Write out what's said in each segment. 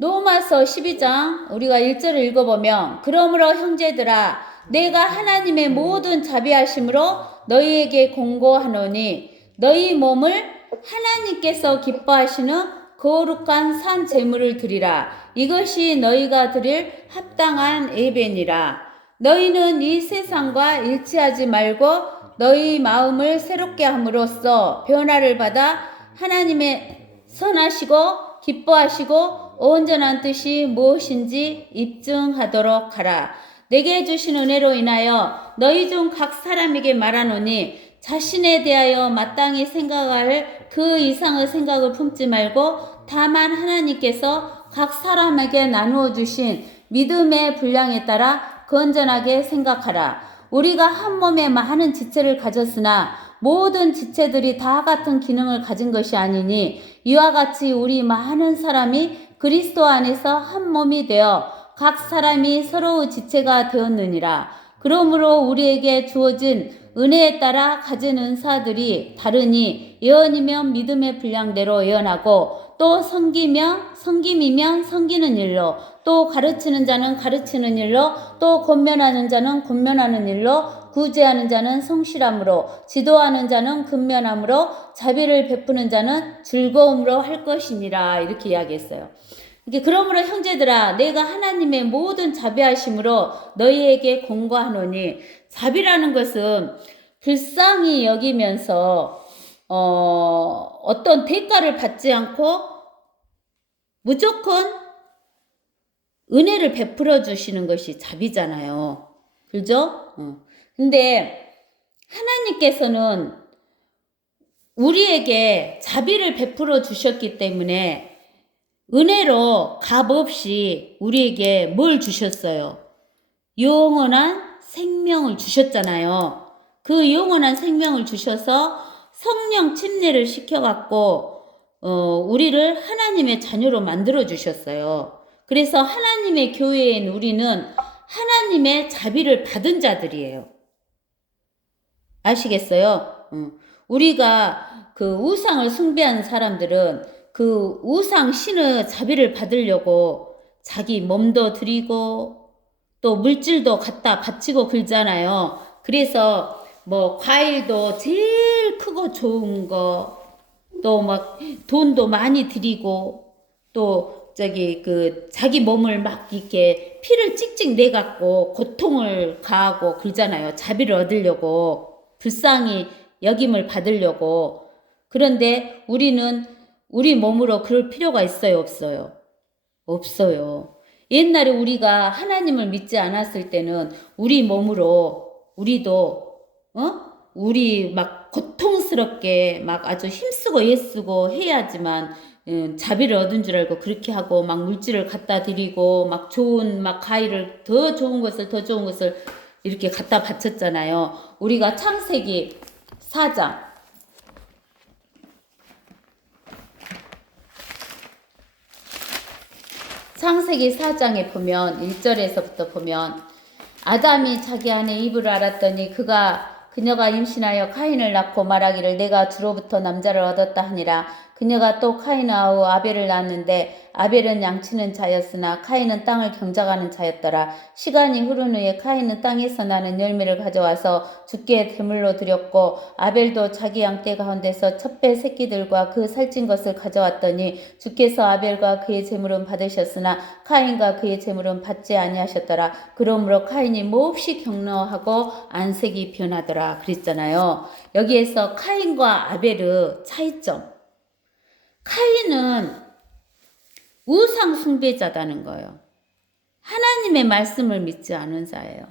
로마서 12장 우리가 1절을 읽어보면 그러므로 형제들아 내가 하나님의 모든 자비하심으로 너희에게 공고하노니 너희 몸을 하나님께서 기뻐하시는 거룩한 산 제물을 드리라. 이것이 너희가 드릴 합당한 예배니라. 너희는 이 세상과 일치하지 말고 너희 마음을 새롭게 함으로써 변화를 받아 하나님의 선하시고 기뻐하시고 온전한 뜻이 무엇인지 입증하도록 하라. 내게 주신 은혜로 인하여 너희 중 각 사람에게 말하노니 자신에 대하여 마땅히 생각할 그 이상의 생각을 품지 말고 다만 하나님께서 각 사람에게 나누어 주신 믿음의 분량에 따라 건전하게 생각하라. 우리가 한 몸에 많은 지체를 가졌으나 모든 지체들이 다 같은 기능을 가진 것이 아니니 이와 같이 우리 많은 사람이 그리스도 안에서 한 몸이 되어 각 사람이 서로의 지체가 되었느니라. 그러므로 우리에게 주어진 은혜에 따라 가진 은사들이 다르니 예언이면 믿음의 분량대로 예언하고 또 섬김이면 섬기는 일로 또 가르치는 자는 가르치는 일로 또 권면하는 자는 권면하는 일로 구제하는 자는 성실함으로 지도하는 자는 근면함으로 자비를 베푸는 자는 즐거움으로 할 것이니라. 이렇게 이야기했어요. 그러므로 형제들아 내가 하나님의 모든 자비하심으로 너희에게 공고하노니 자비라는 것은 불쌍히 여기면서 어떤 대가를 받지 않고 무조건 은혜를 베풀어 주시는 것이 자비잖아요. 그죠? 근데 하나님께서는 우리에게 자비를 베풀어 주셨기 때문에 은혜로 값없이 우리에게 뭘 주셨어요? 영원한 생명을 주셨잖아요. 그 영원한 생명을 주셔서 성령 침례를 시켜갖고 우리를 하나님의 자녀로 만들어 주셨어요. 그래서 하나님의 교회인 우리는 하나님의 자비를 받은 자들이에요. 아시겠어요? 우리가 그 우상을 숭배하는 사람들은 그 우상 신의 자비를 받으려고 자기 몸도 드리고 또 물질도 갖다 바치고 그러잖아요. 그래서 뭐 과일도 제일 크고 좋은 거 또 막 돈도 많이 드리고 또 그 자기 몸을 막 이렇게 피를 찍찍 내갖고 고통을 가하고 그러잖아요. 자비를 얻으려고 불쌍히 여김을 받으려고. 그런데 우리는 우리 몸으로 그럴 필요가 있어요, 없어요? 없어요. 옛날에 우리가 하나님을 믿지 않았을 때는 우리 몸으로 우리도 우리 막 고통스럽게 막 아주 힘쓰고 애쓰고 해야지만 자비를 얻은 줄 알고 그렇게 하고 막 물질을 갖다 드리고 막 좋은 막 과일을 더 좋은 것을 이렇게 갖다 바쳤잖아요. 우리가 창세기 4장 창세기 4장에 보면 1절에서부터 보면 아담이 자기 아내 이브를 알았더니 그녀가 임신하여 카인을 낳고 말하기를 내가 주로부터 남자를 얻었다 하니라. 그녀가 또 카인의 아우 아벨을 낳았는데 아벨은 양치는 자였으나 카인은 땅을 경작하는 자였더라. 시간이 흐른 후에 카인은 땅에서 나는 열매를 가져와서 주께 제물로 드렸고 아벨도 자기 양떼 가운데서 첩배 새끼들과 그 살찐 것을 가져왔더니 주께서 아벨과 그의 제물은 받으셨으나 카인과 그의 제물은 받지 아니하셨더라. 그러므로 카인이 몹시 격노하고 안색이 변하더라. 그랬잖아요. 여기에서 카인과 아벨의 차이점. 카인은 우상 숭배자다는 거예요. 하나님의 말씀을 믿지 않은 자예요.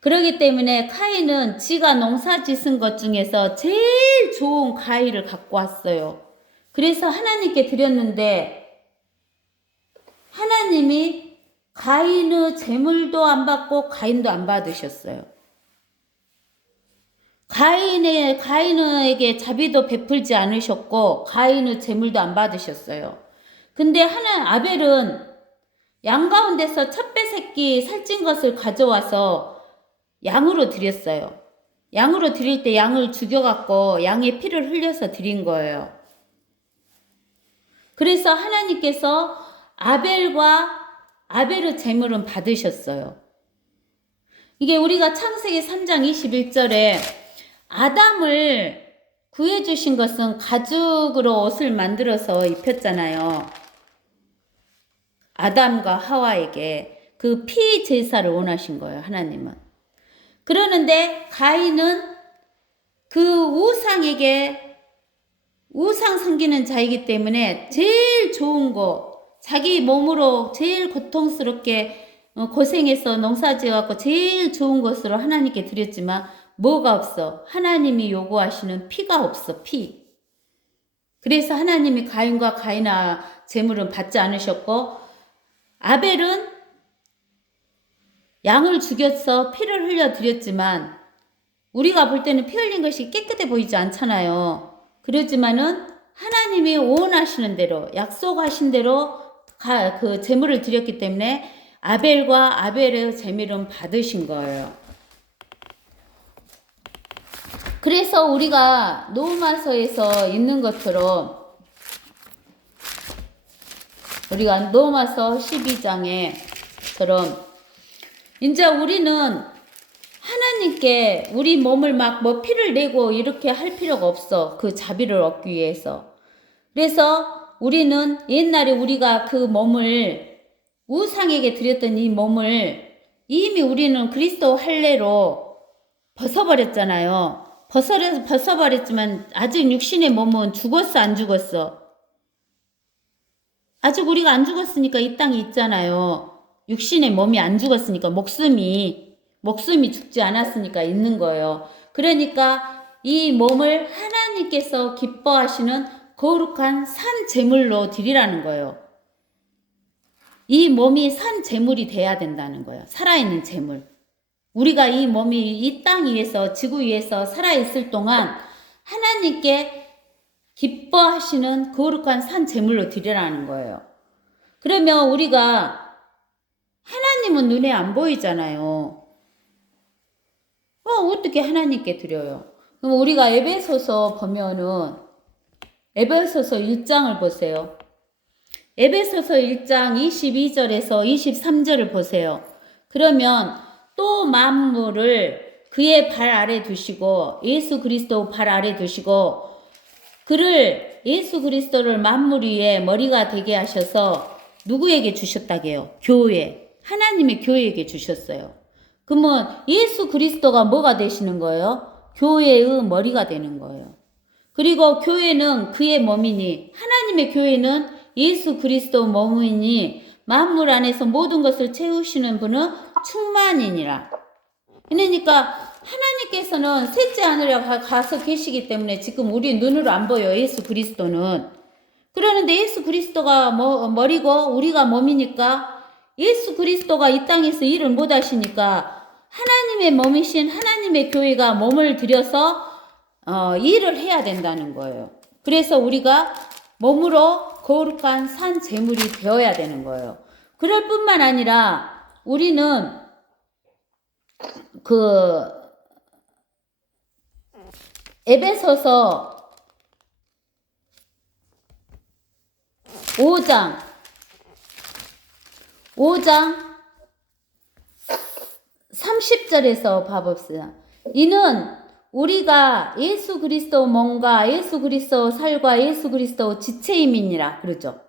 그렇기 때문에 카인은 지가 농사 짓은 것 중에서 제일 좋은 과일을 갖고 왔어요. 그래서 하나님께 드렸는데 하나님이 가인의 제물도 안 받고 가인도 안 받으셨어요. 가인에게 자비도 베풀지 않으셨고 가인의 제물도 안 받으셨어요. 근데 아벨은 양 가운데서 첩배 새끼 살찐 것을 가져와서 양으로 드렸어요. 양으로 드릴 때 양을 죽여갖고 양의 피를 흘려서 드린 거예요. 그래서 하나님께서 아벨의 제물은 받으셨어요. 이게 우리가 창세기 3장 21절에 아담을 구해주신 것은 가죽으로 옷을 만들어서 입혔잖아요. 아담과 하와에게 그 피 제사를 원하신 거예요, 하나님은. 그러는데 가인은 그 우상 섬기는 자이기 때문에 제일 좋은 거, 자기 몸으로 제일 고통스럽게 고생해서 농사지어갖고 제일 좋은 것으로 하나님께 드렸지만 뭐가 없어? 하나님이 요구하시는 피가 없어, 피. 그래서 하나님이 가인과 가인아 제물은 받지 않으셨고, 아벨은 양을 죽여서 피를 흘려드렸지만 우리가 볼 때는 피 흘린 것이 깨끗해 보이지 않잖아요. 그렇지만은 하나님이 원하시는 대로, 약속하신 대로 그 제물을 드렸기 때문에 아벨과 아벨의 제물은 받으신 거예요. 그래서 우리가 로마서에서 있는 것처럼, 우리가 로마서 12장에처럼 이제 우리는 하나님께 우리 몸을 막 뭐 피를 내고 이렇게 할 필요가 없어. 그 자비를 얻기 위해서. 그래서 우리는 옛날에 우리가 그 몸을 우상에게 드렸던 이 몸을 이미 우리는 그리스도 할례로 벗어버렸잖아요. 벗어버렸지만 아직 육신의 몸은 죽었어, 안 죽었어? 아직 우리가 안 죽었으니까 이 땅에 있잖아요. 육신의 몸이 안 죽었으니까 목숨이 죽지 않았으니까 있는 거예요. 그러니까 이 몸을 하나님께서 기뻐하시는 거룩한 산 제물로 드리라는 거예요. 이 몸이 산 제물이 돼야 된다는 거예요. 살아있는 제물. 우리가 이 몸이 이 땅 위에서, 지구 위에서 살아있을 동안 하나님께 기뻐하시는 거룩한 산 제물로 드리라는 거예요. 그러면 우리가 하나님은 눈에 안 보이잖아요. 어떻게 하나님께 드려요? 그럼 우리가 에베소서 보면은 에베소서 1장을 보세요. 에베소서 1장 22절에서 23절을 보세요. 그러면 또 만물을 그의 발 아래 두시고 예수 그리스도 발 아래 두시고 그를 예수 그리스도를 만물 위에 머리가 되게 하셔서 누구에게 주셨다게요? 교회. 하나님의 교회에게 주셨어요. 그러면 예수 그리스도가 뭐가 되시는 거예요? 교회의 머리가 되는 거예요. 그리고 교회는 그의 몸이니, 하나님의 교회는 예수 그리스도 몸이니 만물 안에서 모든 것을 채우시는 분은 충만이니라. 그러니까 하나님께서는 셋째 하늘에 가서 계시기 때문에 지금 우리 눈으로 안 보여, 예수 그리스도는. 그러는데 예수 그리스도가 머리고 우리가 몸이니까 예수 그리스도가 이 땅에서 일을 못 하시니까 하나님의 몸이신 하나님의 교회가 몸을 들여서 일을 해야 된다는 거예요. 그래서 우리가 몸으로 거룩한 산 제물이 되어야 되는 거예요. 그럴 뿐만 아니라 우리는 그 에베소서 5장 30절에서 봐봅시다. 이는 우리가 예수 그리스도 몸과 예수 그리스도 살과 예수 그리스도 지체임이니라 그러죠.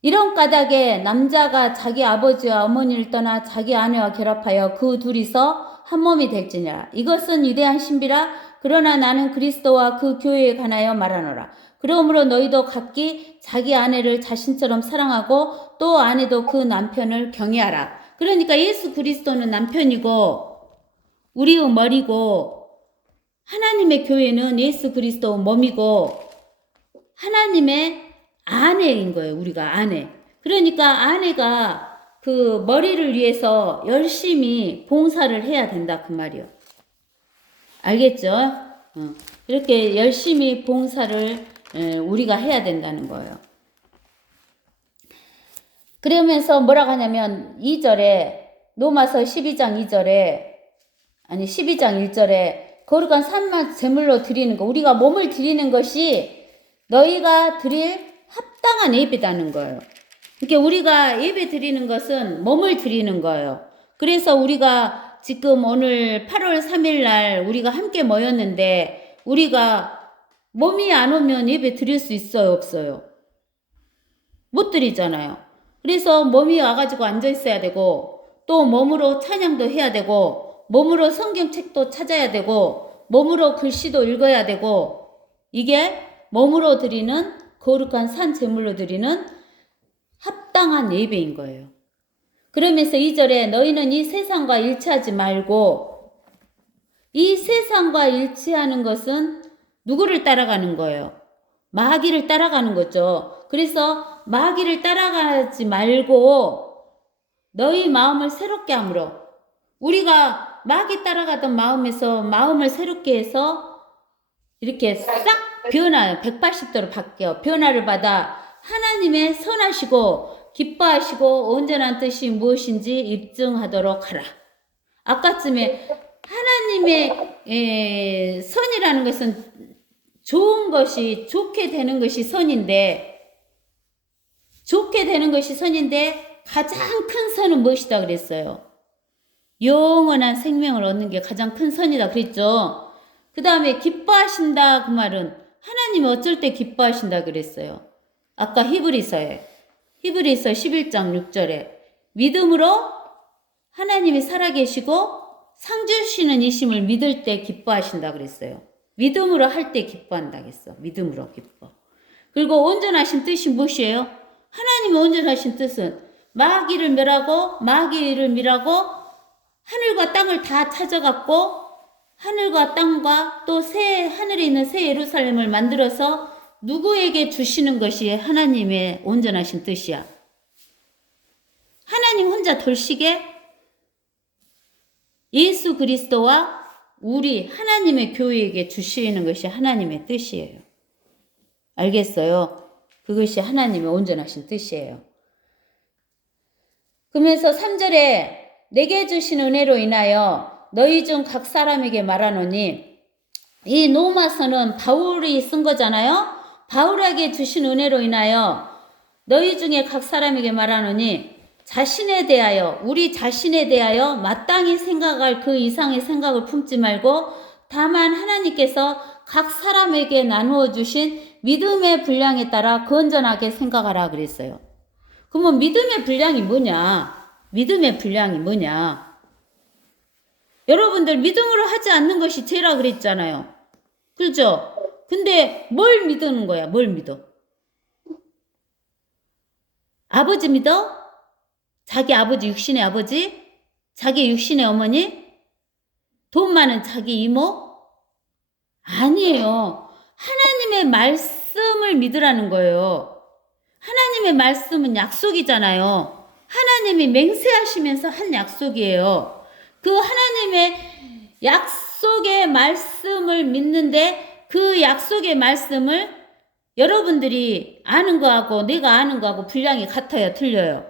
이런 까닭에 남자가 자기 아버지와 어머니를 떠나 자기 아내와 결합하여 그 둘이서 한 몸이 될지니라. 이것은 위대한 신비라. 그러나 나는 그리스도와 그 교회에 관하여 말하노라. 그러므로 너희도 각기 자기 아내를 자신처럼 사랑하고 또 아내도 그 남편을 경외하라. 그러니까 예수 그리스도는 남편이고 우리의 머리고 하나님의 교회는 예수 그리스도 몸이고 하나님의 아내인 거예요. 우리가 아내. 그러니까 아내가 그 머리를 위해서 열심히 봉사를 해야 된다 그 말이요. 알겠죠? 이렇게 열심히 봉사를 우리가 해야 된다는 거예요. 그러면서 뭐라고 하냐면 2절에 로마서 12장 1절에 거룩한 산만 제물로 드리는 거, 우리가 몸을 드리는 것이 너희가 드릴 합당한 예배다는 거예요. 그러니까 우리가 예배 드리는 것은 몸을 드리는 거예요. 그래서 우리가 지금 오늘 8월 3일 날 우리가 함께 모였는데 우리가 몸이 안 오면 예배 드릴 수 있어요, 없어요? 못 드리잖아요. 그래서 몸이 와가지고 앉아 있어야 되고 또 몸으로 찬양도 해야 되고 몸으로 성경책도 찾아야 되고 몸으로 글씨도 읽어야 되고 이게 몸으로 드리는 거룩한 산 제물로 드리는 합당한 예배인 거예요. 그러면서 2절에 너희는 이 세상과 일치하지 말고 이 세상과 일치하는 것은 누구를 따라가는 거예요? 마귀를 따라가는 거죠. 그래서 마귀를 따라가지 말고 너희 마음을 새롭게 함으로 우리가 마귀 따라가던 마음에서 마음을 새롭게 해서 이렇게 싹 변화요. 180도로 바뀌어 변화를 받아 하나님의 선하시고 기뻐하시고 온전한 뜻이 무엇인지 입증하도록 하라. 아까쯤에 하나님의 선이라는 것은 좋은 것이 좋게 되는 것이 선인데 좋게 되는 것이 선인데 가장 큰 선은 무엇이다 그랬어요? 영원한 생명을 얻는 게 가장 큰 선이다 그랬죠. 그 다음에 기뻐하신다 그 말은 하나님이 어쩔 때 기뻐하신다 그랬어요. 아까 히브리서 11장 6절에 믿음으로 하나님이 살아계시고 상 주시는 이심을 믿을 때 기뻐하신다 그랬어요. 믿음으로 할 때 기뻐한다 그랬어. 믿음으로 기뻐. 그리고 온전하신 뜻이 무엇이에요? 하나님의 온전하신 뜻은 마귀를 멸하고 하늘과 땅을 다 찾아갔고 하늘과 땅과 또 새 하늘에 있는 새 예루살렘을 만들어서 누구에게 주시는 것이 하나님의 온전하신 뜻이야. 하나님 혼자 돌시게 예수 그리스도와 우리 하나님의 교회에게 주시는 것이 하나님의 뜻이에요. 알겠어요? 그것이 하나님의 온전하신 뜻이에요. 그러면서 3절에 내게 주신 은혜로 인하여 너희 중 각 사람에게 말하노니 이 로마서는 바울이 쓴 거잖아요. 바울에게 주신 은혜로 인하여 너희 중에 각 사람에게 말하노니 우리 자신에 대하여 마땅히 생각할 그 이상의 생각을 품지 말고 다만 하나님께서 각 사람에게 나누어 주신 믿음의 분량에 따라 건전하게 생각하라 그랬어요. 그러면 믿음의 분량이 뭐냐? 믿음의 분량이 뭐냐? 여러분들 믿음으로 하지 않는 것이 죄라 그랬잖아요. 그렇죠? 근데 뭘 믿는 거야? 뭘 믿어? 아버지 믿어? 자기 아버지, 육신의 아버지? 자기 육신의 어머니? 돈 많은 자기 이모? 아니에요. 하나님의 말씀을 믿으라는 거예요. 하나님의 말씀은 약속이잖아요. 하나님이 맹세하시면서 한 약속이에요. 그 하나님의 약속의 말씀을 믿는데 그 약속의 말씀을 여러분들이 아는 거하고 내가 아는 거하고 분량이 같아요, 틀려요?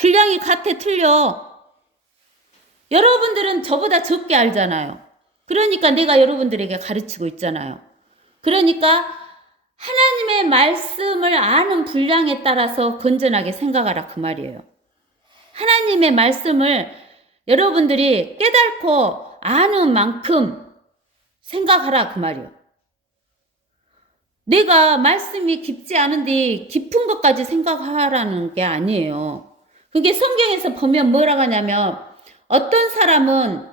분량이 같아, 틀려. 여러분들은 저보다 적게 알잖아요. 그러니까 내가 여러분들에게 가르치고 있잖아요. 그러니까 하나님의 말씀을 아는 분량에 따라서 건전하게 생각하라 그 말이에요. 하나님의 말씀을 여러분들이 깨닫고 아는 만큼 생각하라 그 말이에요. 내가 말씀이 깊지 않은데 깊은 것까지 생각하라는 게 아니에요. 그게 성경에서 보면 뭐라고 하냐면 어떤 사람은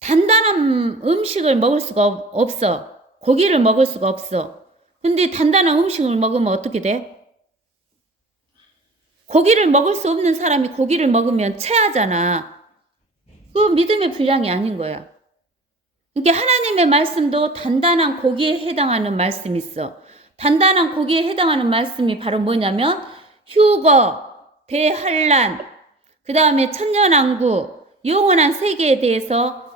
단단한 음식을 먹을 수가 없어. 고기를 먹을 수가 없어. 근데 단단한 음식을 먹으면 어떻게 돼? 고기를 먹을 수 없는 사람이 고기를 먹으면 체하잖아. 그 믿음의 분량이 아닌 거야. 그러니까 하나님의 말씀도 단단한 고기에 해당하는 말씀이 있어. 단단한 고기에 해당하는 말씀이 바로 뭐냐면 휴거, 대환란, 그 다음에 천년왕국, 영원한 세계에 대해서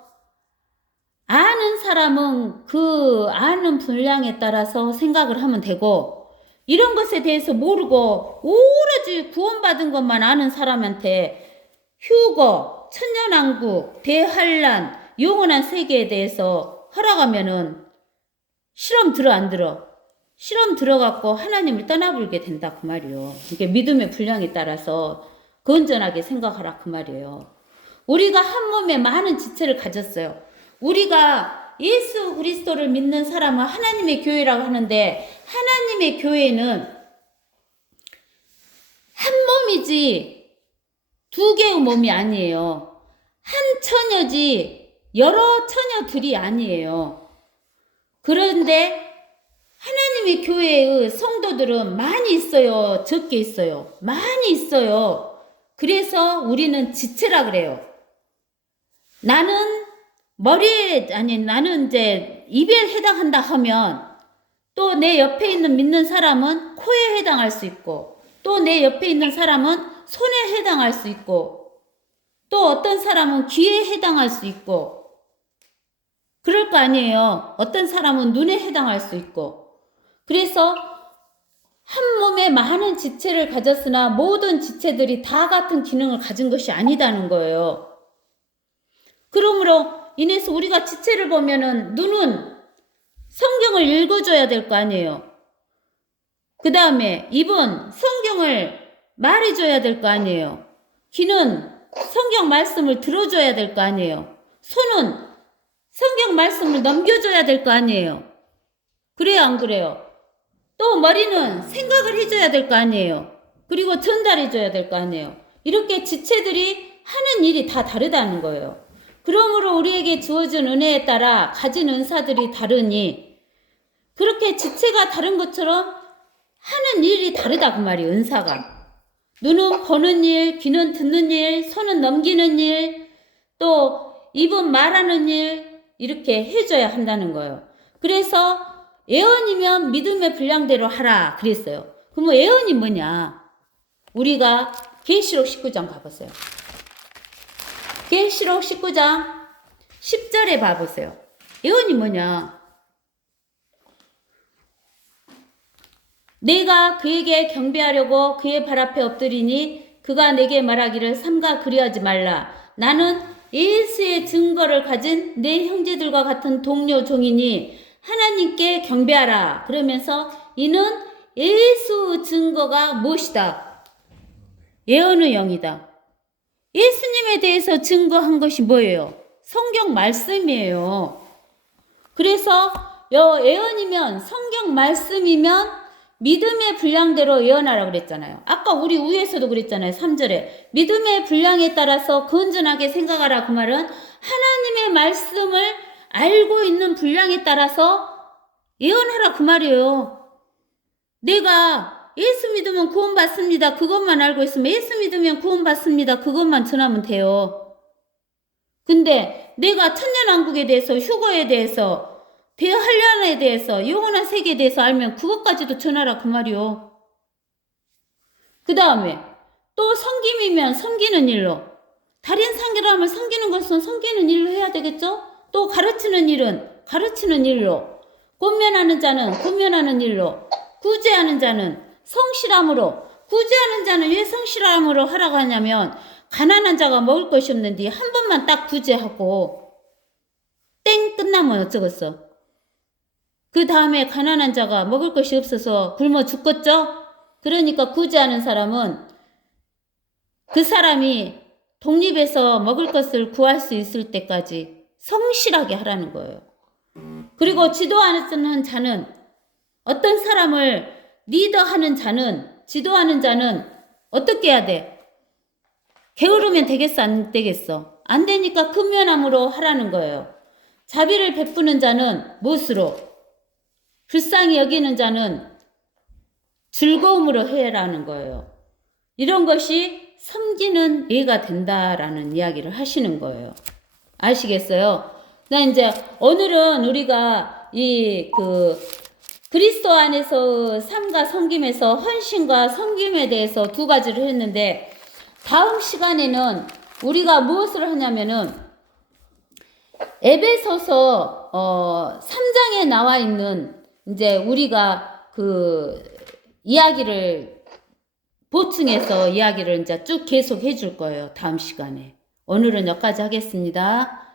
아는 사람은 그 아는 분량에 따라서 생각을 하면 되고 이런 것에 대해서 모르고 오로지 구원받은 것만 아는 사람한테 휴거, 천년왕국, 대환란, 영원한 세계에 대해서 허락하면은 실험 들어 안 들어? 실험 들어갖고 하나님을 떠나불게 된다 그 말이요. 이게 믿음의 분량에 따라서 건전하게 생각하라 그 말이에요. 우리가 한 몸에 많은 지체를 가졌어요. 우리가 예수 그리스도를 믿는 사람은 하나님의 교회라고 하는데 하나님의 교회는 한 몸이지 두 개의 몸이 아니에요. 한 처녀지 여러 처녀들이 아니에요. 그런데 하나님의 교회의 성도들은 많이 있어요. 적게 있어요. 많이 있어요. 그래서 우리는 지체라 그래요. 나는 나는 이제 입에 해당한다 하면 또 내 옆에 있는 믿는 사람은 코에 해당할 수 있고 또 내 옆에 있는 사람은 손에 해당할 수 있고 또 어떤 사람은 귀에 해당할 수 있고 그럴 거 아니에요. 어떤 사람은 눈에 해당할 수 있고 그래서 한 몸에 많은 지체를 가졌으나 모든 지체들이 다 같은 기능을 가진 것이 아니다는 거예요. 그러므로 인해서 우리가 지체를 보면은 눈은 성경을 읽어줘야 될 거 아니에요. 그 다음에 입은 성경을 말해줘야 될 거 아니에요. 귀는 성경 말씀을 들어줘야 될 거 아니에요. 손은 성경 말씀을 넘겨줘야 될 거 아니에요. 그래요, 안 그래요? 또 머리는 생각을 해줘야 될 거 아니에요. 그리고 전달해줘야 될 거 아니에요. 이렇게 지체들이 하는 일이 다 다르다는 거예요. 그러므로 우리에게 주어진 은혜에 따라 가진 은사들이 다르니 그렇게 지체가 다른 것처럼 하는 일이 다르다 그 말이에요. 은사가. 눈은 보는 일, 귀는 듣는 일, 손은 넘기는 일, 또 입은 말하는 일 이렇게 해줘야 한다는 거예요. 그래서 예언이면 믿음의 분량대로 하라 그랬어요. 그럼 예언이 뭐냐? 우리가 계시록 19장 가보세요. 계시록 19장 10절에 봐보세요. 예언이 뭐냐? 내가 그에게 경배하려고 그의 발 앞에 엎드리니 그가 내게 말하기를 삼가 그리하지 말라. 나는 예수의 증거를 가진 내 형제들과 같은 동료 종이니 하나님께 경배하라. 그러면서 이는 예수 증거가 무엇이다? 예언의 영이다. 예수님에 대해서 증거한 것이 뭐예요? 성경 말씀이에요. 그래서 예언이면 성경 말씀이면 믿음의 분량대로 예언하라고 그랬잖아요. 아까 우리 위에서도 그랬잖아요. 3절에 믿음의 분량에 따라서 건전하게 생각하라. 그 말은 하나님의 말씀을 알고 있는 분량에 따라서 예언하라 그 말이에요. 내가 예수 믿으면 구원 받습니다. 그것만 알고 있으면 예수 믿으면 구원 받습니다. 그것만 전하면 돼요. 근데 내가 천년왕국에 대해서 휴거에 대해서 대환란에 대해서 영원한 세계에 대해서 알면 그것까지도 전하라 그 말이요. 그 다음에 또 섬김이면 섬기는 일로 다른 사람을 섬기는 것은 섬기는 일로 해야 되겠죠. 또 가르치는 일은 가르치는 일로 권면하는 자는 권면하는 일로 구제하는 자는 성실함으로 구제하는 자는 왜 성실함으로 하라고 하냐면 가난한 자가 먹을 것이 없는데 한 번만 딱 구제하고 땡 끝나면 어쩌겠어. 그 다음에 가난한 자가 먹을 것이 없어서 굶어 죽겠죠? 그러니까 구제하는 사람은 그 사람이 독립해서 먹을 것을 구할 수 있을 때까지 성실하게 하라는 거예요. 그리고 지도하는 자는 어떤 사람을 리더하는 자는 지도하는 자는 어떻게 해야 돼? 게으르면 되겠어? 안 되겠어? 안 되니까 근면함으로 하라는 거예요. 자비를 베푸는 자는 무엇으로? 불쌍히 여기는 자는 즐거움으로 해라는 거예요. 이런 것이 섬기는 예가 된다라는 이야기를 하시는 거예요. 아시겠어요? 나 이제 오늘은 우리가 그리스도 안에서 삶과 섬김에서 헌신과 섬김에 대해서 두 가지를 했는데 다음 시간에는 우리가 무엇을 하냐면은 에베소서 3장에 나와 있는 이제 우리가 그 이야기를 보충해서 이야기를 이제 쭉 계속 해줄 거예요. 다음 시간에. 오늘은 여기까지 하겠습니다.